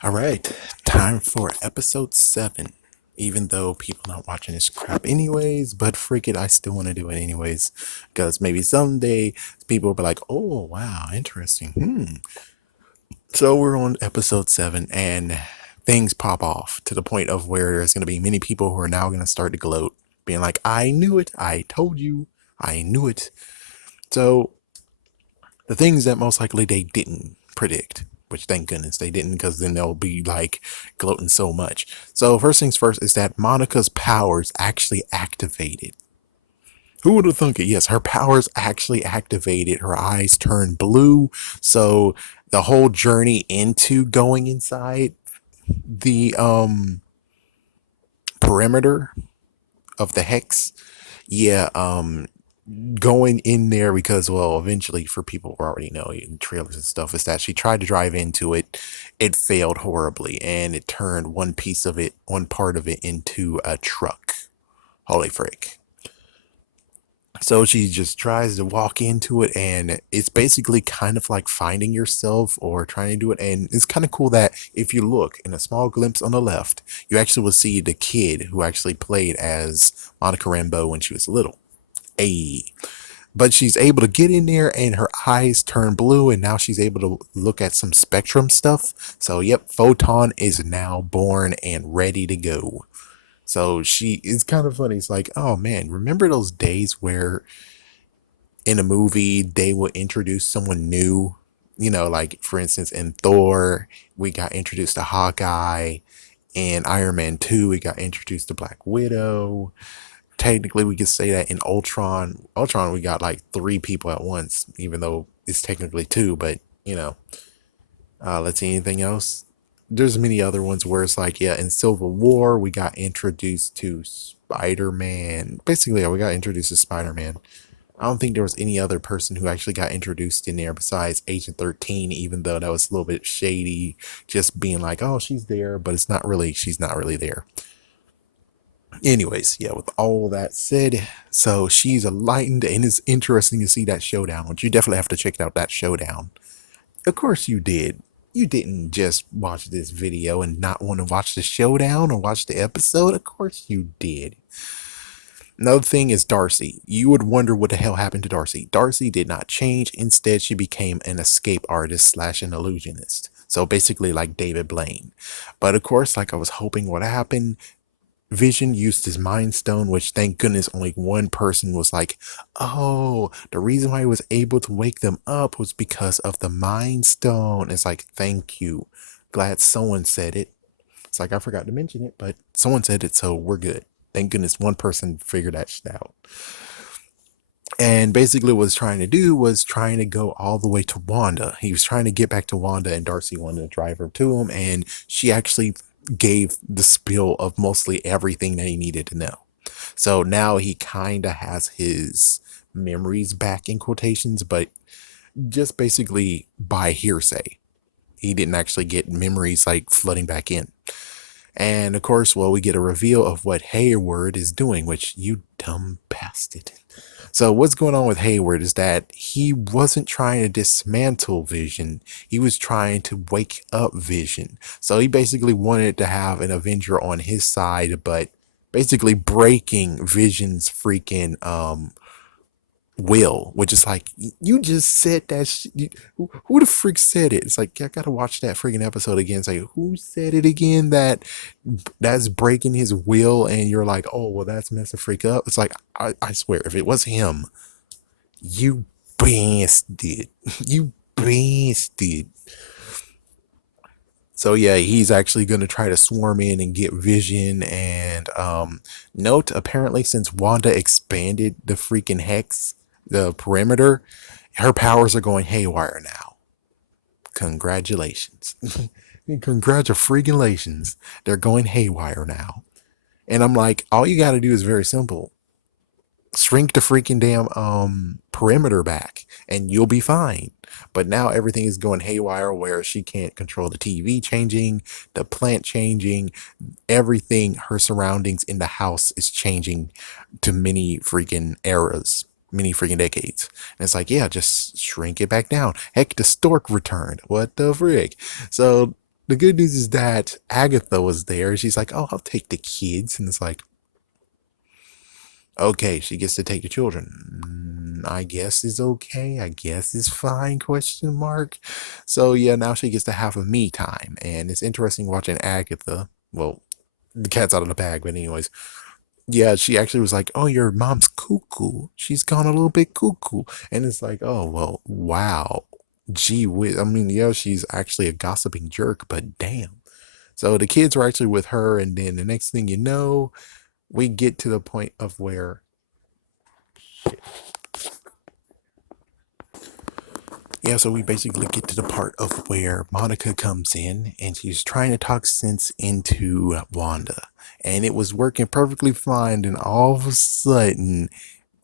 All right, time for episode 7. Even though people not watching this crap anyways, but freak it, I still want to do it anyways. Because maybe someday people will be like, oh, wow, interesting. So we're on episode 7, and things pop off to the point of where there's going to be many people who are now going to start to gloat, being like, I knew it, I told you, I knew it. So the things that most likely they didn't predict, which thank goodness they didn't, because then they'll be like gloating so much. So first things first is that Monica's powers actually activated. Who would have thunk it? Yes, her powers actually activated. Her eyes turned blue. So the whole journey into going inside the perimeter of the hex, yeah, going in there because, well, eventually, for people who already know in trailers and stuff, is that she tried to drive into it. It failed horribly, and it turned one part of it into a truck. Holy frick. So she just tries to walk into it, and it's basically kind of like finding yourself or trying to do it. And it's kind of cool that if you look in a small glimpse on the left, you actually will see the kid who actually played as Monica Rambeau when she was little. A But she's able to get in there and her eyes turn blue, and now she's able to look at some spectrum stuff. So yep, Photon is now born and ready to go. So she it's kind of funny. It's like, oh man, remember those days where in a movie they would introduce someone new? Like for instance in Thor, we got introduced to Hawkeye. In Iron Man 2, we got introduced to Black Widow. Technically we could say that in Ultron we got like 3 people at once, even though it's technically 2. But let's see, anything else. There's many other ones where it's like, yeah, in Civil War we got introduced to Spider-Man. Basically, yeah, we got introduced to Spider-Man. I don't think there was any other person who actually got introduced in there besides Agent 13, even though that was a little bit shady, just being like, oh, she's there, but she's not really there. Anyways, yeah, with all that said, so she's enlightened, and it's interesting to see that showdown, which you definitely have to check out that showdown. Of course you did. You didn't just watch this video and not want to watch the showdown or watch the episode. Of course you did. Another thing is Darcy. You would wonder what the hell happened to Darcy. Darcy did not change. Instead, she became an escape artist slash an illusionist. So basically like David Blaine. But of course, like I was hoping what happened, Vision used his Mind Stone, which thank goodness only one person was like, oh, the reason why he was able to wake them up was because of the Mind Stone. It's like, thank you. Glad someone said it. It's like I forgot to mention it, but someone said it, so we're good. Thank goodness one person figured that shit out. And basically what he was trying to do was trying to go all the way to Wanda. He was trying to get back to Wanda, and Darcy wanted to drive her to him, and she actually gave the spill of mostly everything that he needed to know. So now he kind of has his memories back in quotations, but just basically by hearsay. He didn't actually get memories like flooding back in. And of course, well, we get a reveal of what Hayward is doing, which you dumb bastard. So what's going on with Hayward is that he wasn't trying to dismantle Vision. He was trying to wake up Vision. So he basically wanted to have an Avenger on his side, but basically breaking Vision's freaking will, which is like, you just said that who the freak said it? It's like, I gotta watch that freaking episode again. It's like, who said it again, that's breaking his will? And you're like, oh well, that's messed the freak up. It's like, I swear, if it was him, you bastard. You bastard. So yeah, he's actually going to try to swarm in and get Vision. And note, apparently since Wanda expanded the freaking hex, the perimeter, her powers are going haywire now. Congratulations. Congratulations. They're going haywire now. And I'm like, all you got to do is very simple. Shrink the freaking damn perimeter back and you'll be fine. But now everything is going haywire where she can't control the TV changing, the plant changing, everything, her surroundings in the house is changing to many freaking eras, many freaking decades. And it's like, yeah, just shrink it back down. Heck, the stork returned. What the frick? So the good news is that Agatha was there. She's like, "Oh, I'll take the kids," and it's like, okay, she gets to take the children. I guess is okay. I guess is fine. Question mark. So yeah, now she gets to have a me time, and it's interesting watching Agatha. Well, the cat's out of the bag, but anyways, yeah, she actually was like, "Oh, your mom's cuckoo. She's gone a little bit cuckoo," and it's like, "Oh well, wow, gee whiz." I mean, yeah, she's actually a gossiping jerk, but damn. So the kids were actually with her, and then the next thing you know, we get to the point of where yeah, so we basically get to the part of where Monica comes in and she's trying to talk sense into Wanda. And it was working perfectly fine. And all of a sudden,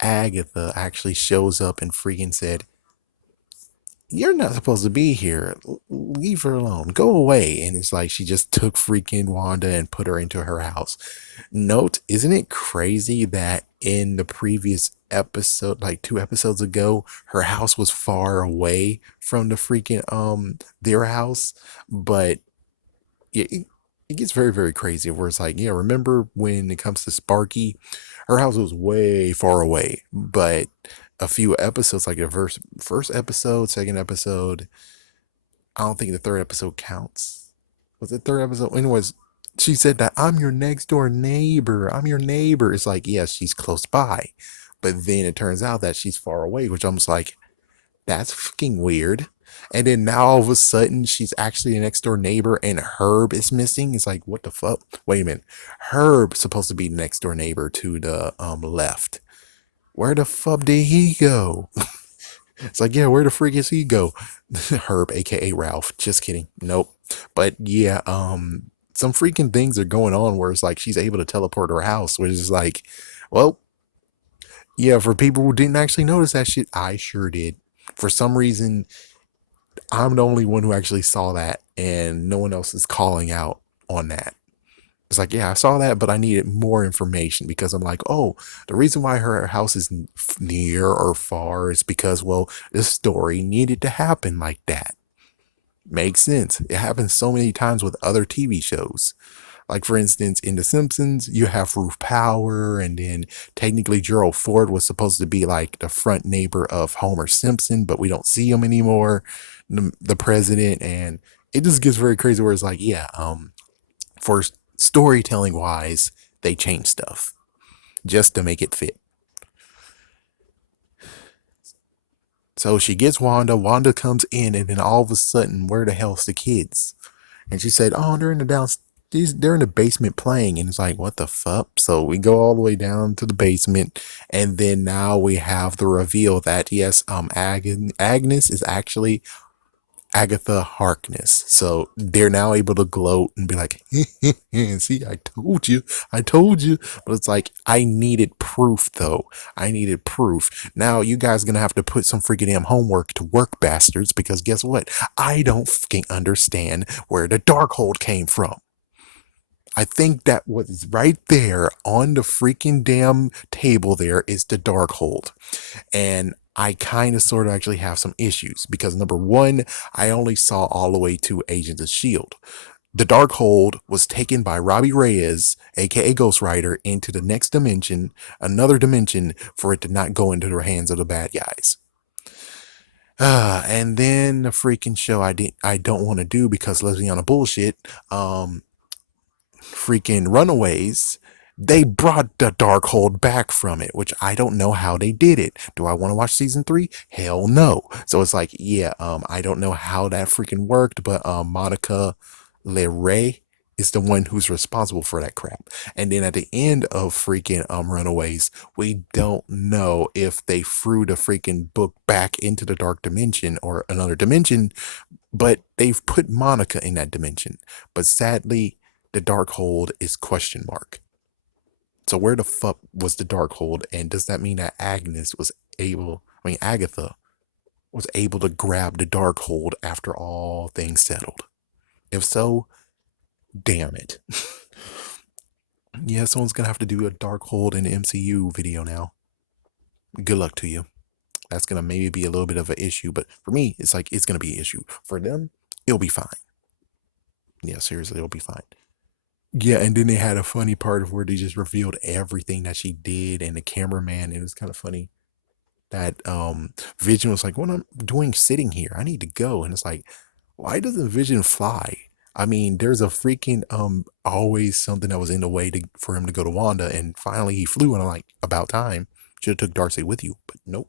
Agatha actually shows up and freaking said, "You're not supposed to be here. Leave her alone. Go away." And it's like she just took freaking Wanda and put her into her house. Note, isn't it crazy that in the previous episode, like 2 episodes ago, her house was far away from the freaking their house, but it gets very very crazy where it's like, yeah, remember when it comes to Sparky, her house was way far away, but a few episodes, like the first episode, second episode, I don't think the third episode counts. Was it third episode? Anyways, she said that I'm your next door neighbor. I'm your neighbor. It's like, yes, she's close by. But then it turns out that she's far away, which I'm just like, that's fucking weird. And then now all of a sudden she's actually a next door neighbor and Herb is missing. It's like, what the fuck? Wait a minute. Herb's supposed to be next door neighbor to the left. Where the fuck did he go? It's like, yeah, where the freak is he go? Herb, aka Ralph. Just kidding. Nope. But yeah, some freaking things are going on where it's like she's able to teleport her house, which is like, well, yeah, for people who didn't actually notice that shit, I sure did. For some reason, I'm the only one who actually saw that, and no one else is calling out on that. It's like, yeah, I saw that, but I needed more information because I'm like, oh, the reason why her house is near or far is because, well, this story needed to happen like that. Makes sense. It happens so many times with other TV shows. Like, for instance, in The Simpsons, you have Ruth Power, and then technically Gerald Ford was supposed to be like the front neighbor of Homer Simpson, but we don't see him anymore, the president, and it just gets very crazy where it's like, yeah, for storytelling wise, they change stuff just to make it fit. So she gets Wanda. Wanda comes in, and then all of a sudden, where the hell's the kids? And she said, "Oh, they're in the down. They're in the basement playing." And it's like, what the fuck? So we go all the way down to the basement, and then now we have the reveal that yes, Agnes is actually Agatha Harkness. So they're now able to gloat and be like, "See, I told you." But it's like, I needed proof though. I needed proof. Now you guys are gonna have to put some freaking damn homework to work, bastards, because guess what? I don't fucking understand where the Darkhold came from. I think that was right there on the freaking damn table there is the Darkhold. And I kind of sort of actually have some issues because number one, I only saw all the way to Agents of S.H.I.E.L.D. The Darkhold was taken by Robbie Reyes, aka Ghost Rider, into the next dimension, another dimension, for it to not go into the hands of the bad guys. And then the freaking show I don't want to do because let's be on a bullshit. Freaking Runaways, they brought the Darkhold back from it, which I don't know how they did it. Do I want to watch season 3? Hell no. So it's like, yeah, I don't know how that freaking worked, but Monica LeRae is the one who's responsible for that crap. And then at the end of freaking Runaways, we don't know if they threw the freaking book back into the dark dimension or another dimension, but they've put Monica in that dimension. But sadly, the Darkhold is question mark. So where the fuck was the Darkhold? And does that mean that Agatha was able to grab the Darkhold after all things settled? If so, damn it. Yeah, someone's gonna have to do a Darkhold in the MCU video now. Good luck to you. That's gonna maybe be a little bit of an issue, but for me, it's like it's gonna be an issue. For them, it'll be fine. Yeah, seriously, it'll be fine. Yeah, and then they had a funny part of where they just revealed everything that she did, and the cameraman. It was kind of funny that Vision was like, "What I'm doing sitting here? I need to go." And it's like, why doesn't Vision fly? I mean, there's a freaking always something that was in the way for him to go to Wanda, and finally he flew, and I'm like, about time. Should have took Darcy with you, but nope.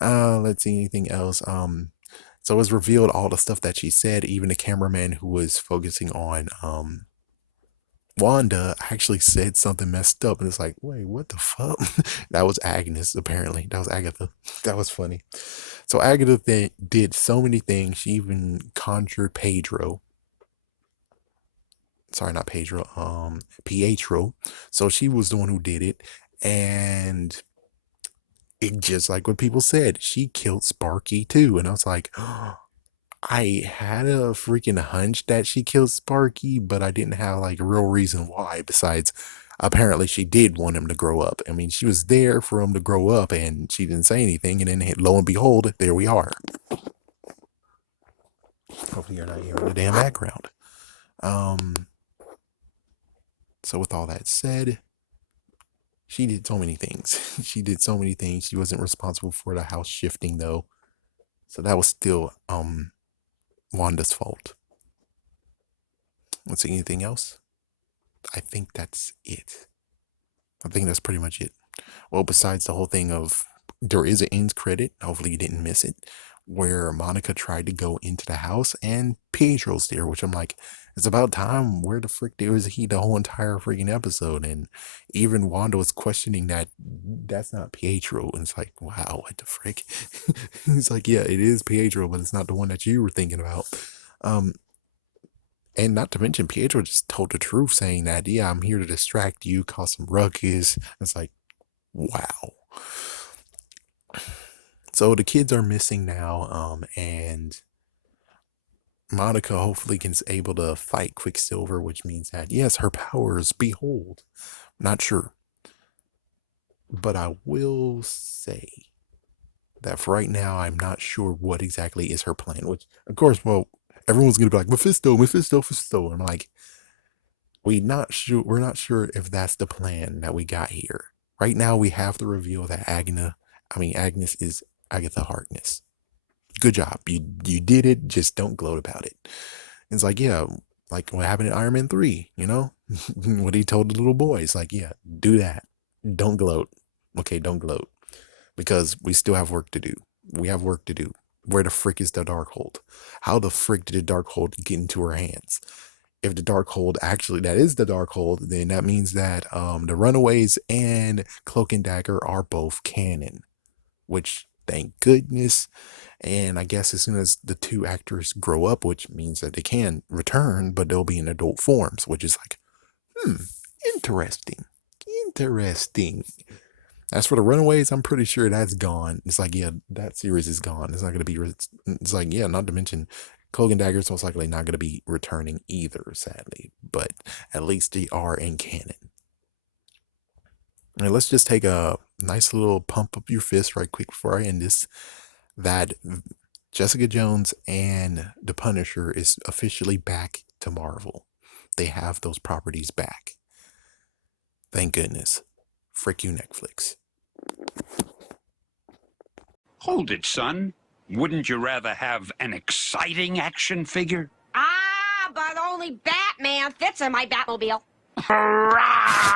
Let's see anything else. So it was revealed all the stuff that she said. Even the cameraman who was focusing on Wanda actually said something messed up, and it's like, wait, what the fuck? That was Agnes, apparently. That was Agatha. That was funny. So Agatha did so many things. She even conjured Pedro. Sorry, not Pedro. Pietro. So she was the one who did it, and it just like what people said, she killed Sparky too. And I was like, I had a freaking hunch that she killed Sparky, but I didn't have like a real reason why. Besides, apparently she did want him to grow up. I mean, she was there for him to grow up, and she didn't say anything. And then lo and behold, there we are. Hopefully, you're not hearing the damn background. So with all that said, she did so many things. She did so many things. She wasn't responsible for the house shifting though, so that was still Wanda's fault. Let's see, anything else? I think that's it. I think that's pretty much it. Well, besides the whole thing of there is an end credit, hopefully you didn't miss it, where Monica tried to go into the house and Pietro's there, which I'm like, it's about time. Where the frick was he the whole entire freaking episode? And even Wanda was questioning that that's not Pietro. And it's like, wow, what the frick? He's like, yeah, it is Pietro, but it's not the one that you were thinking about. And not to mention, Pietro just told the truth, saying that, yeah, I'm here to distract you, cause some ruckus. It's like, wow. So the kids are missing now, and Monica hopefully is able to fight Quicksilver, which means that, yes, her powers, behold. Not sure. But I will say that for right now, I'm not sure what exactly is her plan, which, of course, well, everyone's going to be like, Mephisto, Mephisto, Mephisto. I'm like, we're not sure if that's the plan that we got here. Right now, we have to reveal that Agnes is Agatha Harkness. Good job. You did it. Just don't gloat about it. It's like, yeah, like what happened in Iron Man 3, you know? What he told the little boy. It's like, yeah, do that. Don't gloat. Okay, don't gloat. Because we still have work to do. We have work to do. Where the frick is the Darkhold? How the frick did the Darkhold get into her hands? If the Darkhold actually that is the Darkhold, then that means that the Runaways and Cloak and Dagger are both canon. Which, thank goodness. And I guess as soon as the two actors grow up, which means that they can return, but they'll be in adult forms, which is like, interesting. Interesting. As for the Runaways, I'm pretty sure that's gone. It's like, yeah, that series is gone. It's not going to be, it's like, yeah, not to mention Cloak and Dagger is most likely not going to be returning either, sadly. But at least they are in canon. And let's just take a nice little pump up your fist right quick before I end this. That Jessica Jones and The Punisher is officially back to Marvel. They have those properties back. Thank goodness. Frick you, Netflix. Hold it, son. Wouldn't you rather have an exciting action figure? Ah, but only Batman fits in my Batmobile. Hurrah!